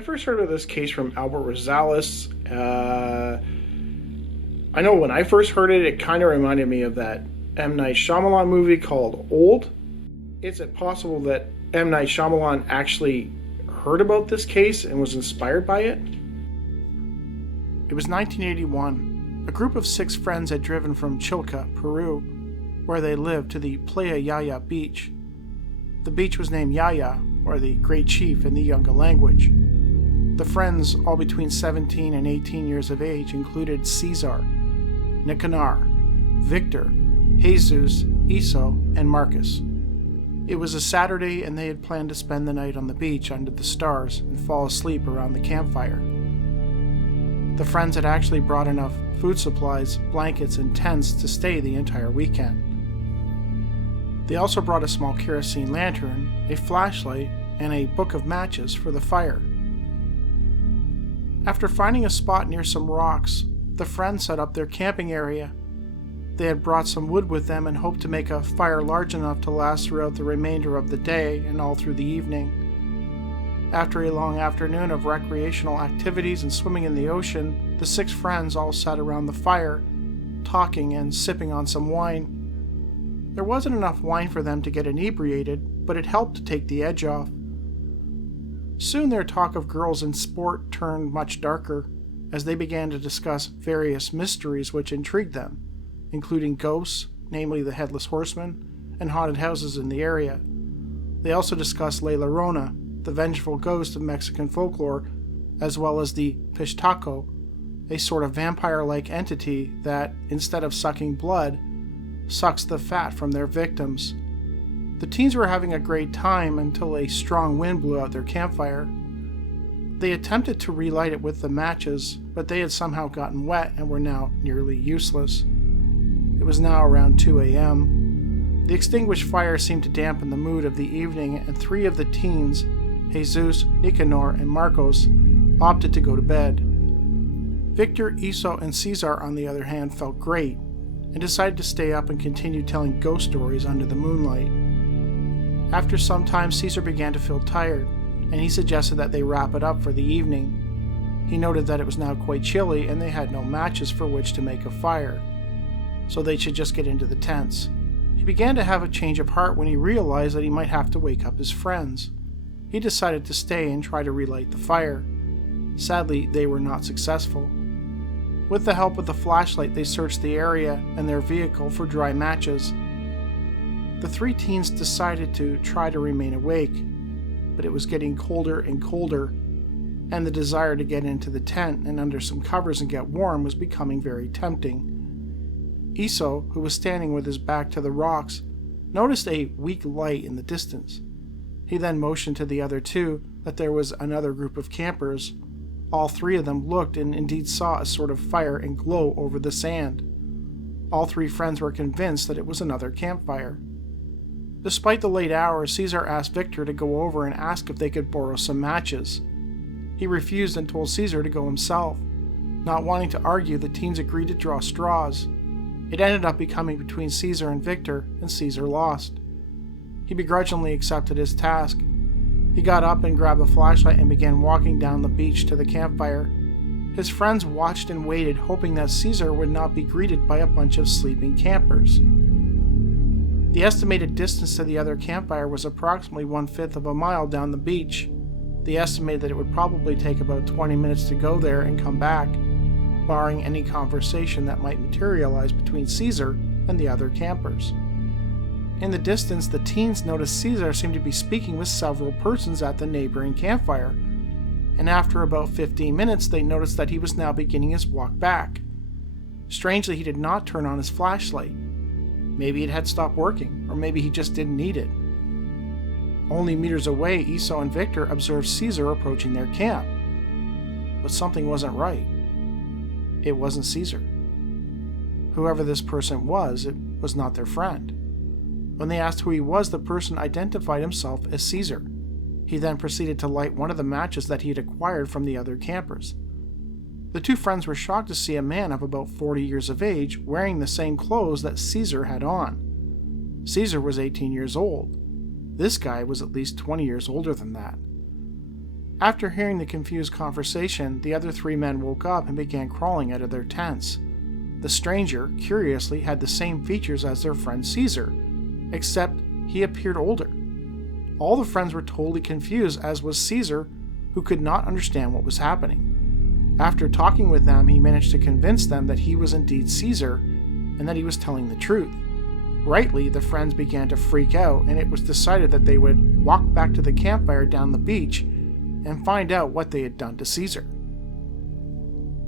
I first heard of this case from Albert Rosales. I know when I first heard it, it kind of reminded me of that M. Night Shyamalan movie called Old. Is it possible that M. Night Shyamalan actually heard about this case and was inspired by it? It was 1981. A group of 6 friends had driven from Chilca, Peru, where they lived, to the Playa Yaya beach. The beach was named Yaya, or the Great Chief in the Yunga language. The friends, all between 17 and 18 years of age, included Cesar, Nicanor, Victor, Jesus, Iso, and Marcus. It was a Saturday, and they had planned to spend the night on the beach under the stars and fall asleep around the campfire. The friends had actually brought enough food supplies, blankets, and tents to stay the entire weekend. They also brought a small kerosene lantern, a flashlight, and a book of matches for the fire. After finding a spot near some rocks, the friends set up their camping area. They had brought some wood with them and hoped to make a fire large enough to last throughout the remainder of the day and all through the evening. After a long afternoon of recreational activities and swimming in the ocean, the 6 friends all sat around the fire, talking and sipping on some wine. There wasn't enough wine for them to get inebriated, but it helped to take the edge off. Soon their talk of girls and sport turned much darker, as they began to discuss various mysteries which intrigued them, including ghosts, namely the Headless Horseman, and haunted houses in the area. They also discussed La Llorona, the vengeful ghost of Mexican folklore, as well as the Yataco, a sort of vampire-like entity that, instead of sucking blood, sucks the fat from their victims. The teens were having a great time until a strong wind blew out their campfire. They attempted to relight it with the matches, but they had somehow gotten wet and were now nearly useless. It was now around 2 a.m. The extinguished fire seemed to dampen the mood of the evening, and 3 of the teens, Jesus, Nicanor, and Marcos, opted to go to bed. Victor, Iso, and Cesar, on the other hand, felt great, and decided to stay up and continue telling ghost stories under the moonlight. After some time, Cesar began to feel tired, and he suggested that they wrap it up for the evening. He noted that it was now quite chilly, and they had no matches for which to make a fire, so they should just get into the tents. He began to have a change of heart when he realized that he might have to wake up his friends. He decided to stay and try to relight the fire. Sadly, they were not successful. With the help of the flashlight, they searched the area and their vehicle for dry matches. The 3 teens decided to try to remain awake, but it was getting colder and colder, and the desire to get into the tent and under some covers and get warm was becoming very tempting. Iso, who was standing with his back to the rocks, noticed a weak light in the distance. He then motioned to the other 2 that there was another group of campers. All 3 of them looked and indeed saw a sort of fire and glow over the sand. All 3 friends were convinced that it was another campfire. Despite the late hour, Cesar asked Victor to go over and ask if they could borrow some matches. He refused and told Cesar to go himself. Not wanting to argue, the teens agreed to draw straws. It ended up becoming between Cesar and Victor, and Cesar lost. He begrudgingly accepted his task. He got up and grabbed the flashlight and began walking down the beach to the campfire. His friends watched and waited, hoping that Cesar would not be greeted by a bunch of sleeping campers. The estimated distance to the other campfire was approximately 1/5 of a mile down the beach. They estimated that it would probably take about 20 minutes to go there and come back, barring any conversation that might materialize between Cesar and the other campers. In the distance, the teens noticed Cesar seemed to be speaking with several persons at the neighboring campfire, and after about 15 minutes they noticed that he was now beginning his walk back. Strangely, he did not turn on his flashlight. Maybe it had stopped working, or maybe he just didn't need it. Only meters away, Iso and Victor observed Cesar approaching their camp. But something wasn't right. It wasn't Cesar. Whoever this person was, it was not their friend. When they asked who he was, the person identified himself as Cesar. He then proceeded to light one of the matches that he had acquired from the other campers. The 2 friends were shocked to see a man of about 40 years of age wearing the same clothes that Cesar had on. Cesar was 18 years old. This guy was at least 20 years older than that. After hearing the confused conversation, the other 3 men woke up and began crawling out of their tents. The stranger, curiously, had the same features as their friend Caesar, except he appeared older. All the friends were totally confused, as was Caesar, who could not understand what was happening. After talking with them, he managed to convince them that he was indeed Caesar and that he was telling the truth. Rightly, the friends began to freak out, and it was decided that they would walk back to the campfire down the beach and find out what they had done to Caesar.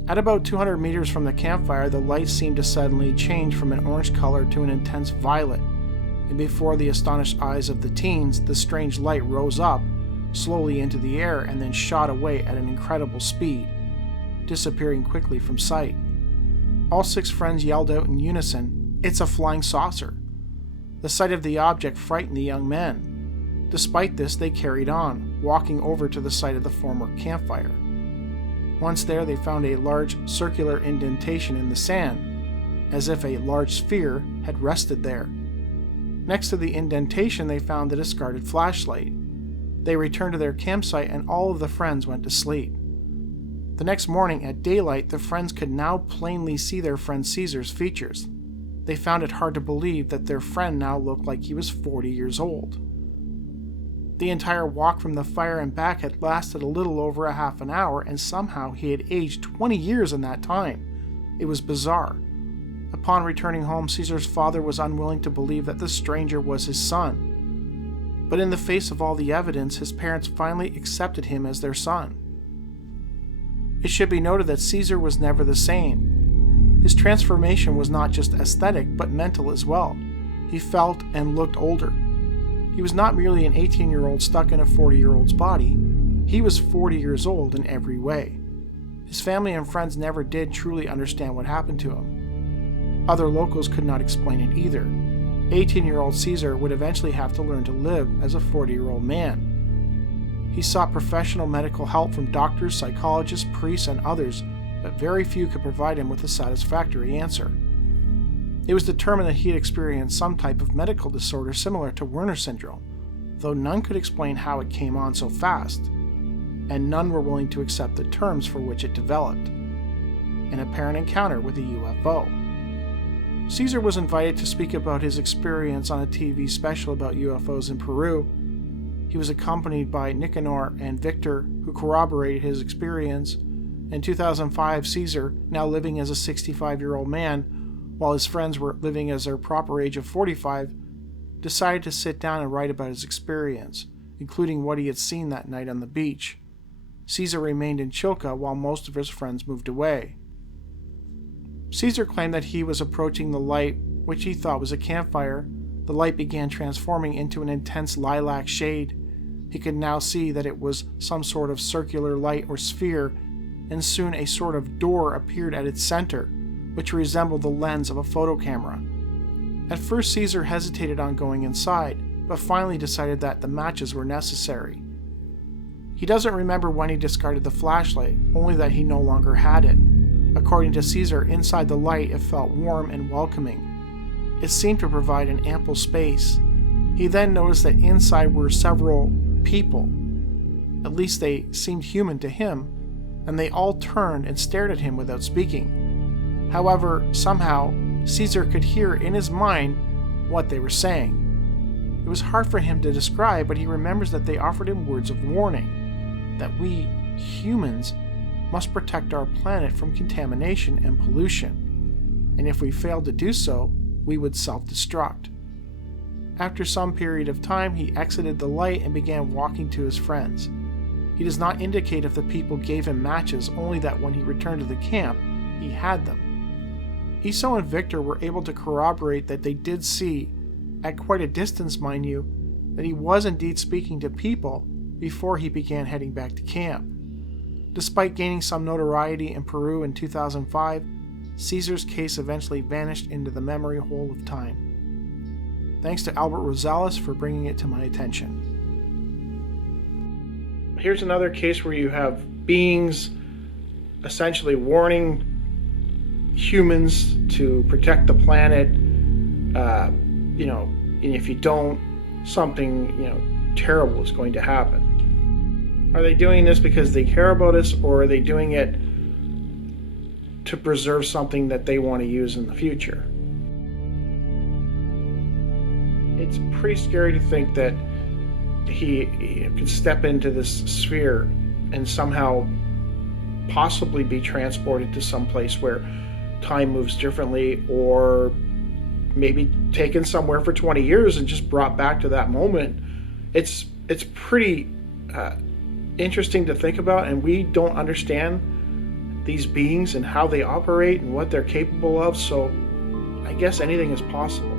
At about 200 meters from the campfire, the light seemed to suddenly change from an orange color to an intense violet, and before the astonished eyes of the teens, the strange light rose up slowly into the air and then shot away at an incredible speed, disappearing quickly from sight. All 6 friends yelled out in unison, "It's a flying saucer!" The sight of the object frightened the young men. Despite this, they carried on, walking over to the site of the former campfire. Once there, they found a large circular indentation in the sand, as if a large sphere had rested there. Next to the indentation, they found the discarded flashlight. They returned to their campsite and all of the friends went to sleep. The next morning at daylight, the friends could now plainly see their friend Caesar's features. They found it hard to believe that their friend now looked like he was 40 years old. The entire walk from the fire and back had lasted a little over a half an hour, and somehow he had aged 20 years in that time. It was bizarre. Upon returning home, Caesar's father was unwilling to believe that the stranger was his son. But in the face of all the evidence, his parents finally accepted him as their son. It should be noted that Caesar was never the same. His transformation was not just aesthetic, but mental as well. He felt and looked older. He was not merely an 18-year-old stuck in a 40-year-old's body. He was 40 years old in every way. His family and friends never did truly understand what happened to him. Other locals could not explain it either. 18-year-old Caesar would eventually have to learn to live as a 40-year-old man. He sought professional medical help from doctors, psychologists, priests, and others, but very few could provide him with a satisfactory answer. It was determined that he had experienced some type of medical disorder similar to Werner syndrome, though none could explain how it came on so fast, and none were willing to accept the terms for which it developed: an apparent encounter with a UFO. Caesar was invited to speak about his experience on a TV special about UFOs in Peru. He was accompanied by Nicanor and Victor, who corroborated his experience. In 2005, Caesar, now living as a 65-year-old man, while his friends were living as their proper age of 45, decided to sit down and write about his experience, including what he had seen that night on the beach. Caesar remained in Chilca while most of his friends moved away. Caesar claimed that he was approaching the light, which he thought was a campfire. The light began transforming into an intense lilac shade. He could now see that it was some sort of circular light or sphere, and soon a sort of door appeared at its center, which resembled the lens of a photo camera. At first, Caesar hesitated on going inside, but finally decided that the matches were necessary. He doesn't remember when he discarded the flashlight, only that he no longer had it. According to Caesar, inside the light it felt warm and welcoming. It seemed to provide an ample space. He then noticed that inside were several people. At least they seemed human to him, and they all turned and stared at him without speaking. However, somehow, Caesar could hear in his mind what they were saying. It was hard for him to describe, but he remembers that they offered him words of warning, that we, humans, must protect our planet from contamination and pollution, and if we failed to do so, we would self-destruct. After some period of time, he exited the light and began walking to his friends. He does not indicate if the people gave him matches, only that when he returned to the camp, he had them. Iso and Victor were able to corroborate that they did see, at quite a distance mind you, that he was indeed speaking to people before he began heading back to camp. Despite gaining some notoriety in Peru in 2005, Caesar's case eventually vanished into the memory hole of time. Thanks to Albert Rosales for bringing it to my attention. Here's another case where you have beings essentially warning humans to protect the planet, and if you don't, something, terrible is going to happen. Are they doing this because they care about us, or are they doing it to preserve something that they want to use in the future? It's pretty scary to think that he could step into this sphere and somehow possibly be transported to some place where time moves differently, or maybe taken somewhere for 20 years and just brought back to that moment. It's pretty interesting to think about, and we don't understand these beings and how they operate and what they're capable of, so I guess anything is possible.